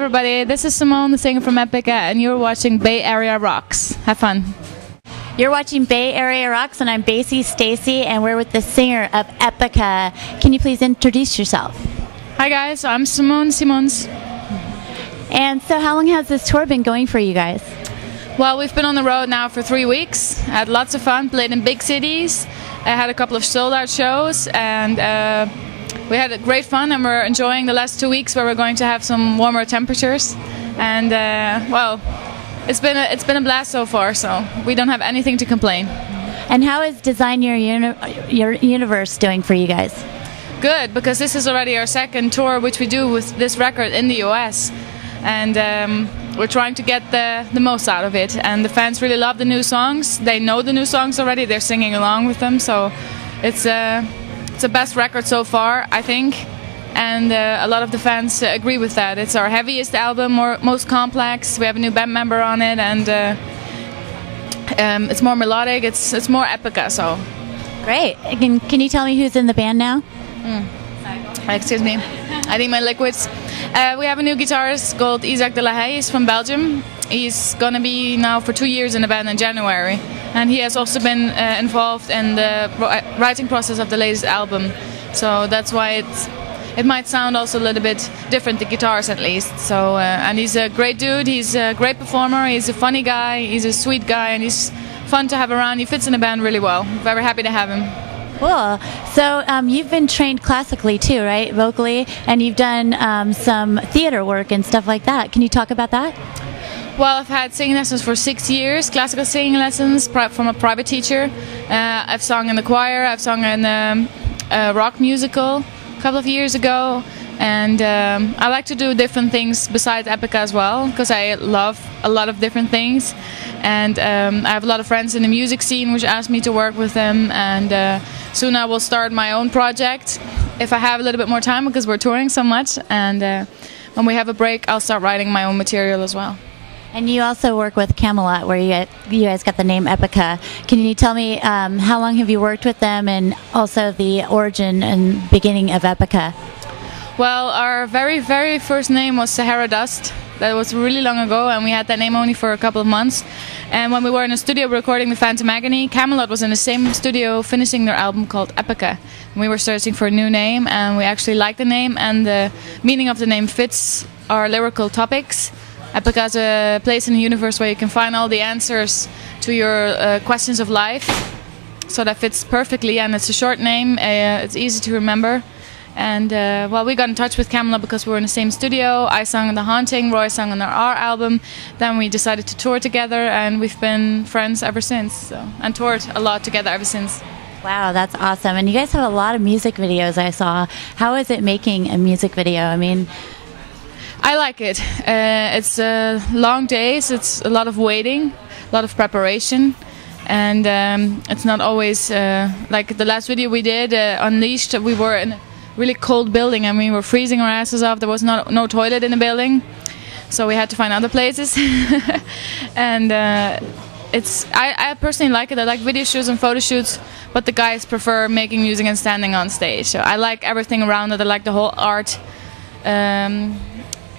everybody, this is Simone, the singer from Epica, and you're watching Bay Area Rocks. Have fun. You're watching Bay Area Rocks, and I'm Bassy, Stacy, and we're with the singer of Epica. Can you please introduce yourself? Hi guys, I'm Simone. And so how long has this tour been going for you guys? Well, we've been on the road now for 3 weeks, had lots of fun, played in big cities, had a couple of sold-out shows, and we had great fun, and we're enjoying the last 2 weeks where we're going to have some warmer temperatures. And well, it's been a blast so far, so we don't have anything to complain. And how is Design Your Universe doing for you guys? Good, because this is already our second tour which we do with this record in the US, and we're trying to get the most out of it, and the fans really love the new songs. They know the new songs already, they're singing along with them, so it's the best record so far, I think, and a lot of the fans agree with that. It's our heaviest album, most complex, we have a new band member on it, and it's more melodic, it's more Epica, so. Great. Can you tell me who's in the band now? Excuse me, I need my liquids. We have a new guitarist called Isaac de la Haye. He's from Belgium. He's going to be now for 2 years in the band in January. And he has also been involved in the writing process of the latest album. So that's why it might sound also a little bit different, the guitars at least. So and he's a great dude, he's a great performer, he's a funny guy, he's a sweet guy, and he's fun to have around. He fits in the band really well. Very happy to have him. Cool. So you've been trained classically too, right? Vocally, and you've done some theater work and stuff like that. Can you talk about that? Well, I've had singing lessons for 6 years, classical singing lessons from a private teacher. I've sung in the choir, I've sung in a rock musical a couple of years ago, and I like to do different things besides Epica as well, because I love a lot of different things. And I have a lot of friends in the music scene which asked me to work with them, and soon I will start my own project if I have a little bit more time, because we're touring so much, and when we have a break I'll start writing my own material as well. And you also work with Camelot, where you guys got the name Epica. Can you tell me how long have you worked with them, and also the origin and beginning of Epica? Well, our very first name was Sahara Dust. That was really long ago, and we had that name only for a couple of months. And when we were in a studio recording the Phantom Agony, Camelot was in the same studio finishing their album called Epica. And we were searching for a new name, and we actually liked the name, and the meaning of the name fits our lyrical topics. Epica is a place in the universe where you can find all the answers to your questions of life. So that fits perfectly, and it's a short name, it's easy to remember. And well, we got in touch with Camelot because we were in the same studio. I sang on The Haunting, Roy sang on our album. Then we decided to tour together, and we've been friends ever since. So, and toured a lot together ever since. Wow, that's awesome. And you guys have a lot of music videos I saw. How is it making a music video? I mean, I like it. It's long days, it's a lot of waiting, a lot of preparation. And it's not always, like the last video we did, Unleashed, we were in a really cold building, and we were freezing our asses off. There was no toilet in the building, so we had to find other places. And I personally like it. I like video shoots and photo shoots, but the guys prefer making music and standing on stage. So I like everything around it. I like the whole art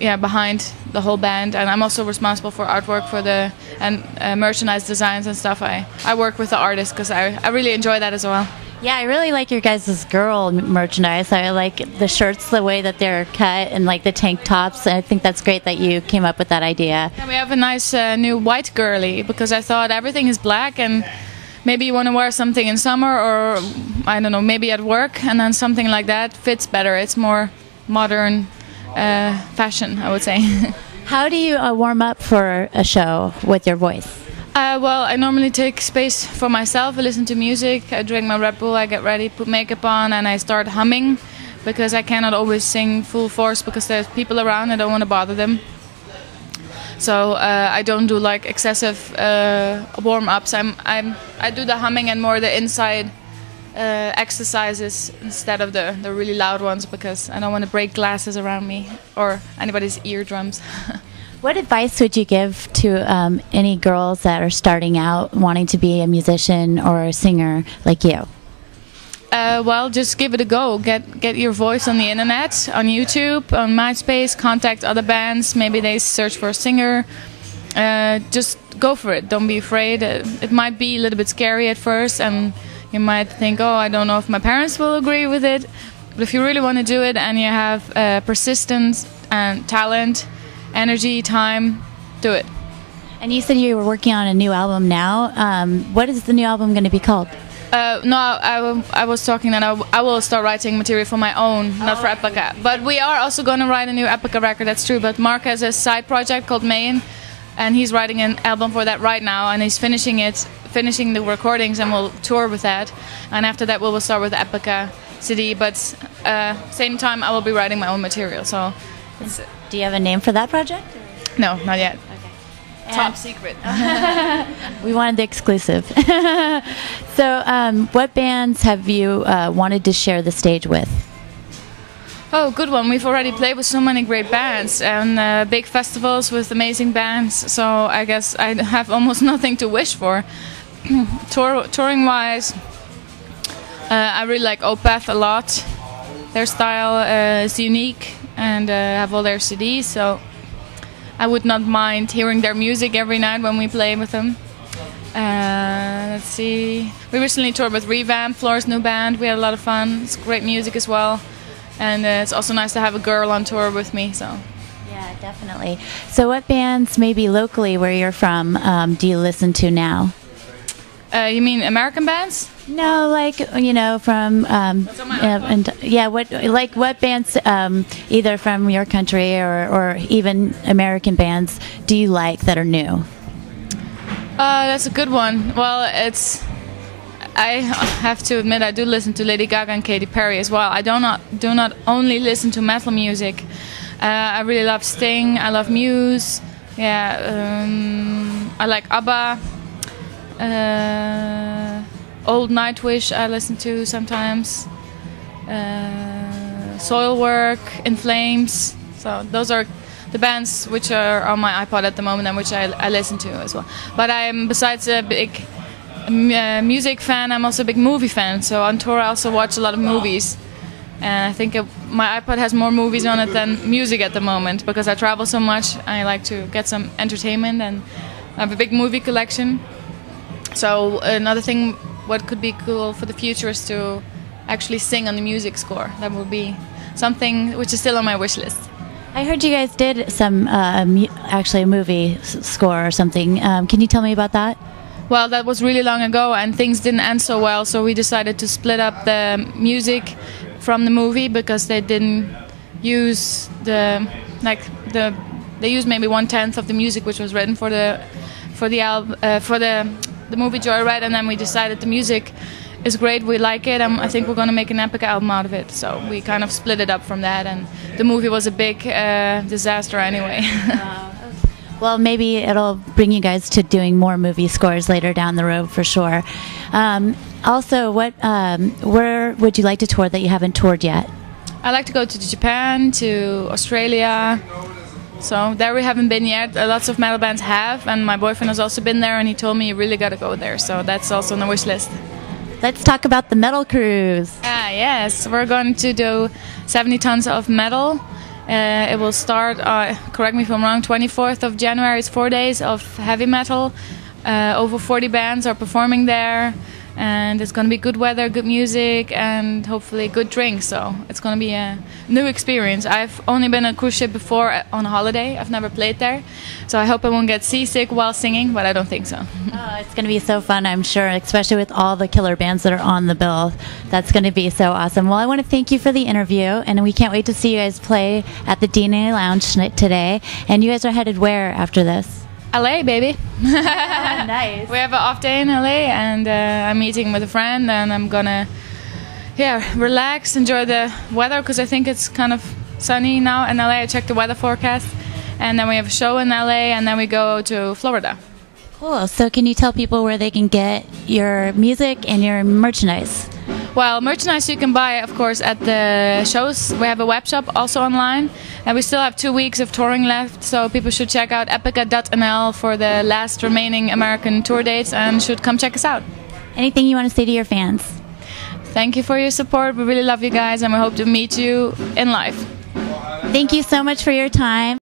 behind the whole band, and I'm also responsible for artwork for merchandise designs and stuff. I work with the artists because I really enjoy that as well. Yeah, I really like your guys' girl merchandise. I like the shirts, the way that they're cut, and like the tank tops. I think that's great that you came up with that idea. Yeah, we have a nice new white girly, because I thought everything is black, and maybe you want to wear something in summer, or I don't know, maybe at work, and then something like that fits better. It's more modern fashion, I would say. How do you warm up for a show with your voice? Well, I normally take space for myself. I listen to music, I drink my Red Bull, I get ready, put makeup on, and I start humming, because I cannot always sing full force because there's people around. I don't want to bother them. So I don't do like excessive warm-ups. I do the humming and more the inside exercises instead of the really loud ones, because I don't want to break glasses around me or anybody's eardrums. What advice would you give to any girls that are starting out wanting to be a musician or a singer like you? Well, just give it a go. Get your voice on the internet, on YouTube, on MySpace. Contact other bands. Maybe they search for a singer. Just go for it. Don't be afraid. It might be a little bit scary at first, and you might think, "Oh, I don't know if my parents will agree with it." But if you really want to do it, and you have persistence and talent, energy, time, do it. And you said you were working on a new album now. What is the new album going to be called? No, I was talking that I will start writing material for my own, not for Epica. But we are also going to write a new Epica record, that's true. But Mark has a side project called Maine, and he's writing an album for that right now, and he's finishing the recordings, and we'll tour with that. And after that, we will start with the Epica CD. But same time, I will be writing my own material. So, do you have a name for that project? No, not yet. Top And secret. we wanted the exclusive. So, what bands have you wanted to share the stage with? Oh, good one. We've already played with so many great bands and big festivals with amazing bands. So I guess I have almost nothing to wish for. Touring-wise, I really like Opeth a lot. Their style is unique, and have all their CDs. So I would not mind hearing their music every night when we play with them. Let's see. We recently toured with Revamp, Floor's new band. We had a lot of fun. It's great music as well. And it's also nice to have a girl on tour with me. So. Yeah, definitely. So what bands, maybe locally where you're from, do you listen to now? You mean American bands? No, like, from what bands, either from your country or even American bands, do you like that are new? That's a good one. Well, I have to admit I do listen to Lady Gaga and Katy Perry as well. I do not only listen to metal music. I really love Sting. I love Muse. Yeah, I like ABBA. Old Nightwish I listen to sometimes. Soilwork, In Flames. So those are the bands which are on my iPod at the moment and which I listen to as well. But I'm, besides a big music fan, I'm also a big movie fan. So on tour I also watch a lot of movies. And I think my iPod has more movies on it than music at the moment because I travel so much. I like to get some entertainment, and I have a big movie collection. So another thing, what could be cool for the future is to actually sing on the music score. That would be something which is still on my wish list. I heard you guys did some, actually a movie score or something. Can you tell me about that? Well, that was really long ago, and things didn't end so well, so we decided to split up the music from the movie because they didn't use they used maybe 1/10 of the music which was written for the movie Joyride, and then we decided the music is great, we like it, and I think we're going to make an Epica album out of it. So we kind of split it up from that, and the movie was a big disaster anyway. Well, maybe it'll bring you guys to doing more movie scores later down the road for sure. Also, where would you like to tour that you haven't toured yet? I like to go to Japan, to Australia. So there we haven't been yet. Lots of metal bands have, and my boyfriend has also been there, and he told me you really got to go there. So that's also on the wish list. Let's talk about the metal cruise. Yes, we're going to do 70 tons of metal. It will start, correct me if I'm wrong, 24th of January. It's 4 days of heavy metal. Over 40 bands are performing there. And it's going to be good weather, good music, and hopefully good drinks. So it's going to be a new experience. I've only been on a cruise ship before on a holiday. I've never played there. So I hope I won't get seasick while singing, but I don't think so. Oh, it's going to be so fun, I'm sure, especially with all the killer bands that are on the bill. That's going to be so awesome. Well, I want to thank you for the interview, and we can't wait to see you guys play at the DNA Lounge today. And you guys are headed where after this? LA, baby. Nice. We have an off day in LA, and I'm meeting with a friend, and I'm gonna, relax, enjoy the weather, because I think it's kind of sunny now in LA. I checked the weather forecast, and then we have a show in LA, and then we go to Florida. Cool. So can you tell people where they can get your music and your merchandise? Well, merchandise you can buy, of course, at the shows. We have a web shop also online, and we still have 2 weeks of touring left, so people should check out epica.nl for the last remaining American tour dates and should come check us out. Anything you want to say to your fans? Thank you for your support. We really love you guys, and we hope to meet you in life. Thank you so much for your time.